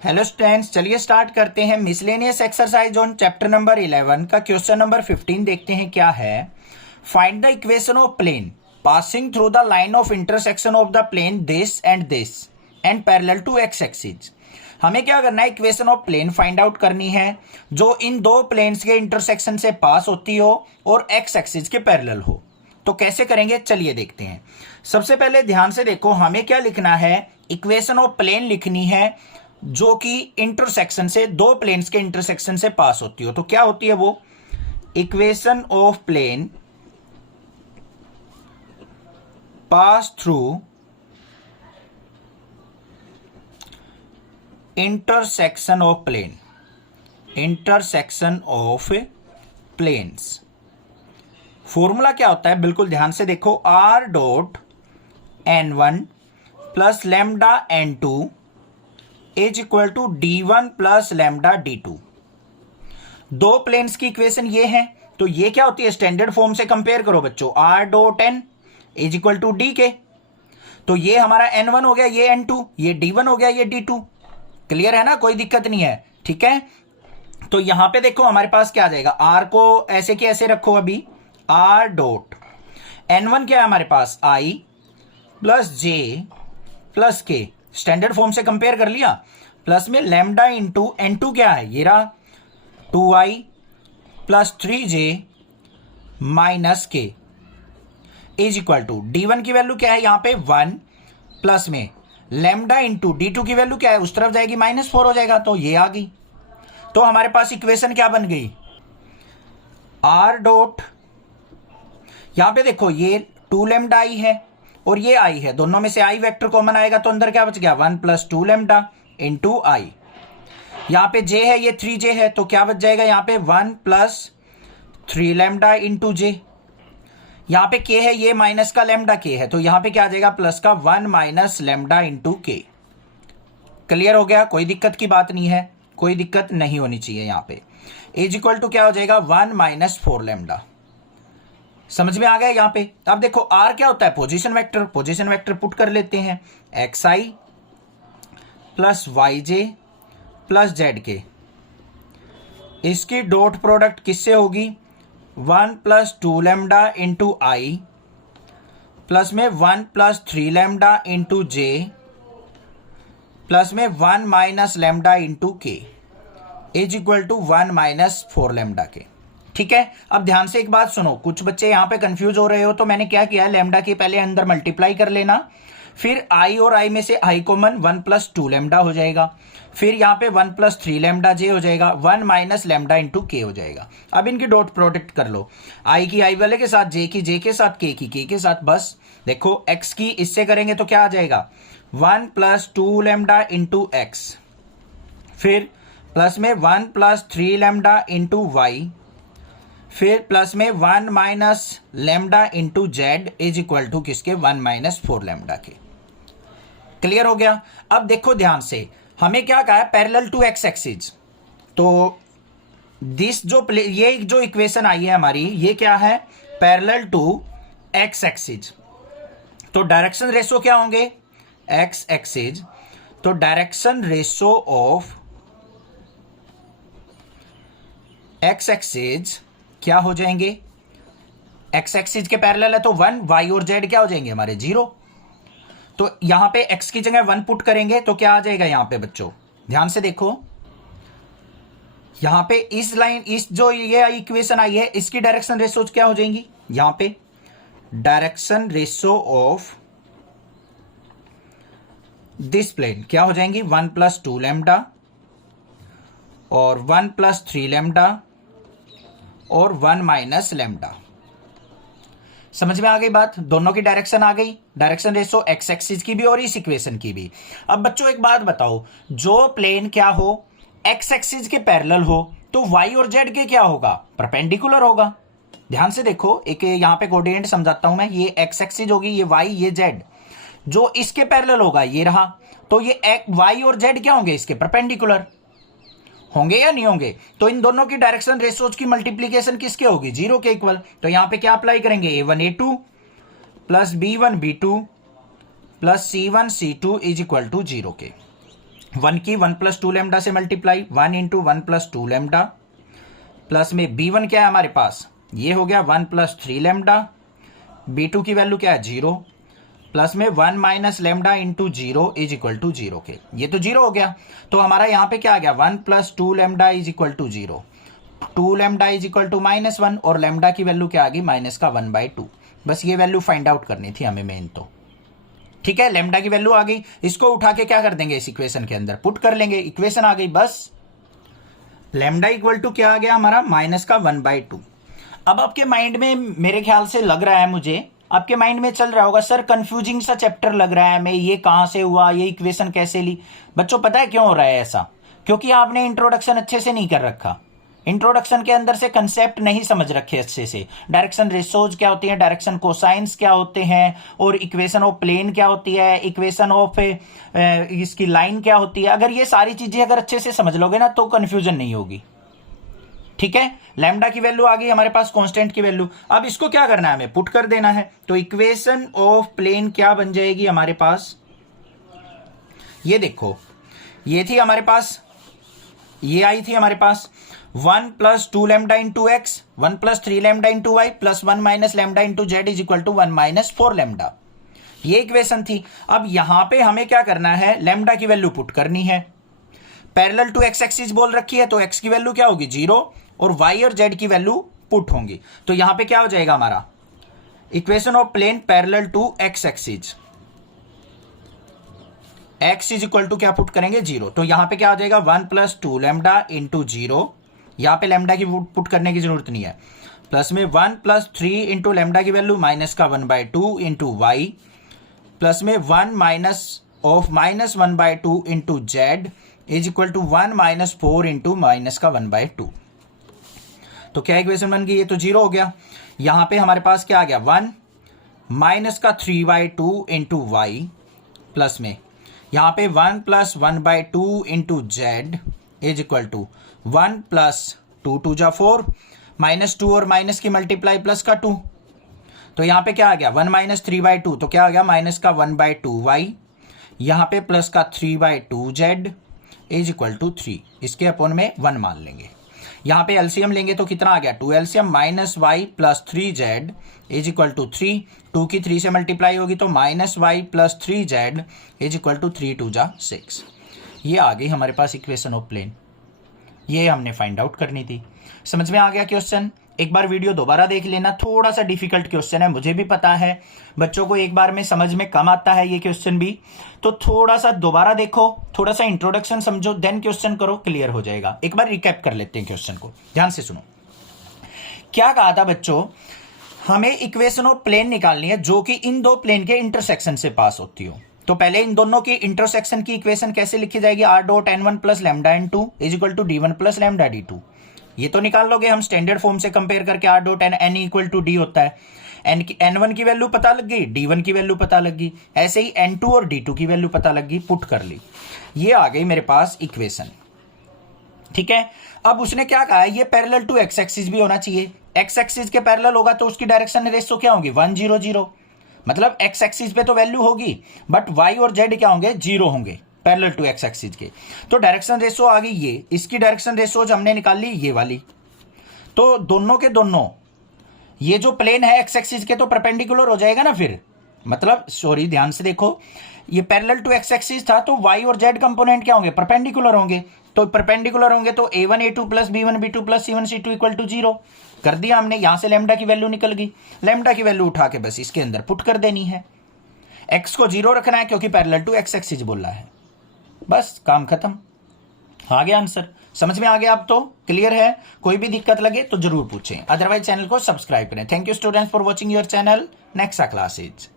Hello students, चलिए start करते हैं। Miscellaneous exercise on chapter number 11 का क्वेश्चन नंबर 15 देखते हैं क्या है। Find the equation of plane passing through the line of intersection of the plane this and parallel to x axis. हमें क्या करना है, equation of plane find out करनी है जो इन दो प्लेन्स के इंटरसेक्शन से पास होती हो और एक्स एक्सिस के पैरेलल हो। तो कैसे करेंगे, चलिए देखते हैं। सबसे पहले ध्यान से देखो, हमें क्या लिखना है, इक्वेशन ऑफ प्लेन लिखनी है जो कि इंटरसेक्शन से, दो प्लेन्स के इंटरसेक्शन से पास होती हो। तो क्या होती है वो, equation of plane pass through intersection of planes. Formula क्या होता है, बिल्कुल ध्यान से देखो, r dot n1 plus lambda n2 is equal to d1 plus lambda d2। दो प्लेन्स की इक्वेशन ये है, तो ये क्या होती है, स्टैंडर्ड फॉर्म से कंपेयर करो बच्चों, r dot n is equal to d के। तो ये हमारा n1 हो गया, ये n2, ये d1 हो गया, ये d2। क्लियर है ना, कोई दिक्कत नहीं है, ठीक है। तो यहां पे देखो हमारे पास क्या आ जाएगा, r को ऐसे के ऐसे रखो अभी, r डॉट n1 क्या है हमारे पास, i प्लस j प्लस के, स्टैंडर्ड फॉर्म से कंपेयर कर लिया, प्लस में लैम्डा इंटू n2 क्या है, ये रहा 2i प्लस 3j माइनस के इज इक्वल टू d1 की वैल्यू क्या है यहाँ पे 1 प्लस में लैम्डा इंटू d2 की वैल्यू क्या है, उस तरफ जाएगी -4 हो जाएगा, तो ये आ गई। तो हमारे पास इक्वेशन क्या बन गई, r डॉट, यहां पे देखो ये 2 लैम्डा i है और ये i है, दोनों में से i वेक्टर कॉमन आएगा तो अंदर क्या बच गया, 1 प्लस 2 लैम्डा इंटू i। यहां पे j है, ये 3j है, तो क्या बच जाएगा यहाँ पे 1 प्लस 3 लैम्डा इंटू j। यहां पे k है, ये माइनस का लैम्डा k है, तो यहां पे क्या आ जाएगा, प्लस का 1 minus lambda into k। Clear हो गया, कोई दिक्कत की बात नहीं है, कोई दिक्कत नहीं होनी चाहिए। यहाँ पे इज इक्वल टू क्या हो जाएगा, 1 माइनस 4 लैम्डा। समझ में आ गया यहाँ पे। अब देखो r क्या होता है, position vector, position vector put कर लेते हैं, xi plus yj plus zk, इसकी डॉट प्रोडक्ट किससे होगी, 1 plus 2 lambda into i plus में 1 plus 3 lambda into j plus में 1 minus lambda into k is equal to 1 minus 4 lambda के। ठीक है। अब ध्यान से एक बात सुनो, कुछ बच्चे यहां पे कंफ्यूज हो रहे हो, तो मैंने क्या किया है, लैम्डा के पहले अंदर मल्टीप्लाई कर लेना, फिर i और i में से i कॉमन 1 प्लस 2 लैम्डा हो जाएगा, फिर यहाँ पे 1 प्लस 3 लैम्डा j हो जाएगा, 1 माइनस लैम्डा इंटू k हो जाएगा। अब इनकी डॉट प्रोडक्ट कर लो, i की i वाले के साथ, j की j के साथ, k की k के साथ। बस देखो x की इससे करेंगे तो क्या आ जाएगा, 1 प्लस 2 लैम्डा इंटू x, फिर प्लस में 1 प्लस 3 लैम्डा इंटू y, फिर प्लस में 1 minus lambda into z is equal to किसके, 1 माइनस 4 लैम्डा के। क्लियर हो गया। अब देखो ध्यान से, हमें क्या कहा है, पैरेलल टू एक्स एक्सिस। तो दिस ये जो इक्वेशन आई है हमारी, ये क्या है, पैरेलल टू एक्स एक्सिस। तो डायरेक्शन रेशो क्या होंगे, एक्स एक्सिस, तो direction ratio of x axis क्या हो जाएंगे, एक्स एक्सिस के पैरेलल है तो 1, y और z क्या हो जाएंगे हमारे 0। तो यहां पे x की जगह 1 पुट करेंगे तो क्या आ जाएगा यहां पे बच्चों, ध्यान से देखो, यहां पे इस लाइन, इस जो ये इक्वेशन आई है, इसकी डायरेक्शन रेशो क्या हो जाएंगी, यहां पे direction ratio of this plane क्या हो जाएंगी, 1 प्लस 2 लैम्डा और 1 प्लस 3 लैम्डा और 1 माइनस लैम्डा। समझ में आ गई बात, दोनों की डायरेक्शन आ गई, डायरेक्शन रेशो एक्स एक्सिस की भी और इस इक्वेशन की भी। अब बच्चों एक बात बताओ, जो प्लेन क्या हो, एक्स एक्सिस के पैरेलल हो, तो y और z के क्या होगा, परपेंडिकुलर होगा। ध्यान से देखो, एक यहां पे कोऑर्डिनेट समझाता हूं मैं, ये एक्स एक्सिस होगी, ये y, ये z, जो इसके पैरेलल होगा ये रहा, तो ये y और z क्या होंगे, इसके परपेंडिकुलर होंगे या नहीं होंगे। तो इन दोनों की डायरेक्शन रेशोज की मल्टीप्लीकेशन किसके होगी, 0 के इक्वल। तो यहां पे क्या अप्लाई करेंगे, a1 a2 plus b1 b2 plus c1 c2 is equal to 0 के। 1 की 1 प्लस 2 लेमडा से multiply, 1 into 1 plus 2 lambda, plus में b1 क्या है हमारे पास, ये हो गया 1 प्लस 3 लेमडा, b2 की वैल्यू क्या है 0, प्लस में 1 minus lambda into 0 is equal to 0 के, ये तो 0 हो गया। तो हमारा यहां पे क्या आ गया 1 plus 2 lambda is equal to 0, 2 lambda is equal to -1 और लेमडा की वैल्यू क्या आ गई माइनस का 1/2। बस ये वैल्यू फाइंड आउट करनी थी हमें मेन तो, ठीक है। लेमडा की वैल्यू आ गई, इसको उठा के क्या कर देंगे इस इक्वेशन के अंदर पुट कर लेंगे, इक्वेशन आ गई। बस लेमडा इक्वल टू क्या आ गया हमारा माइनस का 1/2। अब आपके माइंड में मेरे ख्याल से लग रहा है, मुझे आपके माइंड में चल रहा होगा सर कंफ्यूजिंग सा चैप्टर लग रहा है, मैं ये कहां से हुआ, ये इक्वेशन कैसे ली। बच्चों पता है क्यों हो रहा है ऐसा, क्योंकि आपने इंट्रोडक्शन अच्छे से नहीं कर रखा, इंट्रोडक्शन के अंदर से कंसेप्ट नहीं समझ रखे अच्छे से, डायरेक्शन रेशोज क्या होती है, डायरेक्शन कोसाइंस क्या होते हैं, और इक्वेशन ऑफ प्लेन क्या होती है, इक्वेशन ऑफ इसकी लाइन क्या होती है। अगर ये सारी चीजें अगर अच्छे से समझ लोगे ना तो कंफ्यूजन नहीं होगी, ठीक है। लैम्डा की वैल्यू आ गई हमारे पास, कांस्टेंट की वैल्यू। अब इसको क्या करना है, हमें पुट कर देना है। तो इक्वेशन ऑफ प्लेन क्या बन जाएगी हमारे पास, ये देखो, ये थी हमारे पास, ये आई थी हमारे पास 1 plus 2 lambda into x, 1 plus 3 lambda into y, plus 1 minus lambda into z is equal to 1 minus 4 lambda. ये इक्वेशन थी। अब यहां पे हमें क्या करना है, लेमडा की वैल्यू पुट करनी है। पैरेलल टू एक्स एक्सिस बोल रखी है, तो एक्स की वैल्यू क्या होगी 0 और वाई और जेड की वैल्यू पुट होंगी। तो यहां पे क्या हो जाएगा हमारा equation of plane parallel to x axis, x is equal to क्या पुट करेंगे 0। तो यहां पे क्या हो जाएगा 1 प्लस 2 लेमडा इंटू 0, यहां पे लेमडा की पुट करने की जरूरत नहीं है, प्लस में 1 प्लस 3 इंटू लेमडा की वैल्यू माइनस का 1/2 इंटू वाई, प्लस में 1 minus of minus 1/2 into z is equal to 1 minus 4 into minus का 1/2। तो क्या इक्वेशन बन गई, ये तो 0 हो गया। यहां पे हमारे पास क्या आ गया 1 माइनस का 3/2 इंटू वाई, प्लस में यहां पे 1 plus 1/2 into z is equal to 1 plus 2 2 जा 4, माइनस 2 और माइनस की मल्टीप्लाई प्लस का 2। तो यहां पे क्या आ गया 1 माइनस 3/2, तो क्या आ गया माइनस का 1/2 वाई, यहां पे प्लस का 3/2 जेड इज इक्वल टू 3, इसके अपॉन में 1 मान लेंगे। यहां पे एलसीएम लेंगे तो कितना आ गया 2 LCM minus y plus 3 z is equal to 3, 2 की 3 से मल्टीप्लाई होगी तो minus y plus 3 z is equal to 3 2 जा 6। ये आ गई हमारे पास इक्वेशन ऑफ प्लेन, ये हमने फाइंड आउट करनी थी। समझ में आ गया क्वेश्चन, एक बार वीडियो दोबारा देख लेना, थोड़ा सा डिफिकल्ट क्वेश्चन है, मुझे भी पता है बच्चों को एक बार में समझ में कम आता है ये क्वेश्चन भी, तो थोड़ा सा दोबारा देखो, थोड़ा सा इंट्रोडक्शन समझो, देन क्वेश्चन करो, क्लियर हो जाएगा। एक बार रिकैप कर लेते हैं क्वेश्चन को, ध्यान से सुनो। क्या कहा था बच्चों, हमें इक्वेशन ऑफ प्लेन निकालनी है जो कि इन दो प्लेन के इंटरसेक्शन से पास होती हो। तो पहले इन दोनों की इंटरसेक्शन की इक्वेशन कैसे लिखी जाएगी, r dot n1 plus lambda n2 is equal to d1 plus lambda d2। ये तो निकाल लोगे हम स्टैंडर्ड फॉर्म से कंपेयर करके, r dot n equal to d होता है, n1 की वैल्यू पता लग गई, d1 की वैल्यू पता लग गई, ऐसे ही n2 और d2 की वैल्यू पता लग गई, पुट कर ली, ये आ गई मेरे पास इक्वेशन, ठीक है। अब उसने क्या कहा है, ये पैरेलल टू एक्स एक्सिस भी होना चाहिए, एक्स एक्सिस के पैरेलल होगा तो उसकी डायरेक्शन रेशो क्या होगी 1 0 0, मतलब एक्स एक्सिस पे तो वैल्यू होगी बट वाई और जेड क्या होंगे 0 होंगे पैरेलल टू एक्स एक्सिस के। तो डायरेक्शन रेशो आ गई ये, इसकी डायरेक्शन रेशो जो हमने निकाल ली ये वाली, तो दोनों के दोनों ये जो प्लेन है एक्स एक्सिस के तो परपेंडिकुलर हो जाएगा ना फिर, मतलब सॉरी ध्यान से देखो, ये पैरेलल टू एक्स एक्सिस था तो वाई और जेड कंपोनेंट क्या होंगे परपेंडिकुलर होंगे, तो परपेंडिकुलर होंगे तो a1 a2 plus b1 b2 plus c1 c2 equal to 0 कर दिया हमने। यहां से लेमडा की वैल्यू निकल गई, लेमडा की वैल्यू उठा के बस इसके अंदर पुट कर देनी है, x को 0 रखना है क्योंकि पैरेलल टू एक्स एक्सिस बोल रहा है, बस काम खत्म, आ गया आंसर। समझ में आ गया, अब तो क्लियर है, कोई भी दिक्कत लगे तो जरूर पूछें, अदरवाइज चैनल को सब्सक्राइब करें। Thank you students for watching your channel, next classes.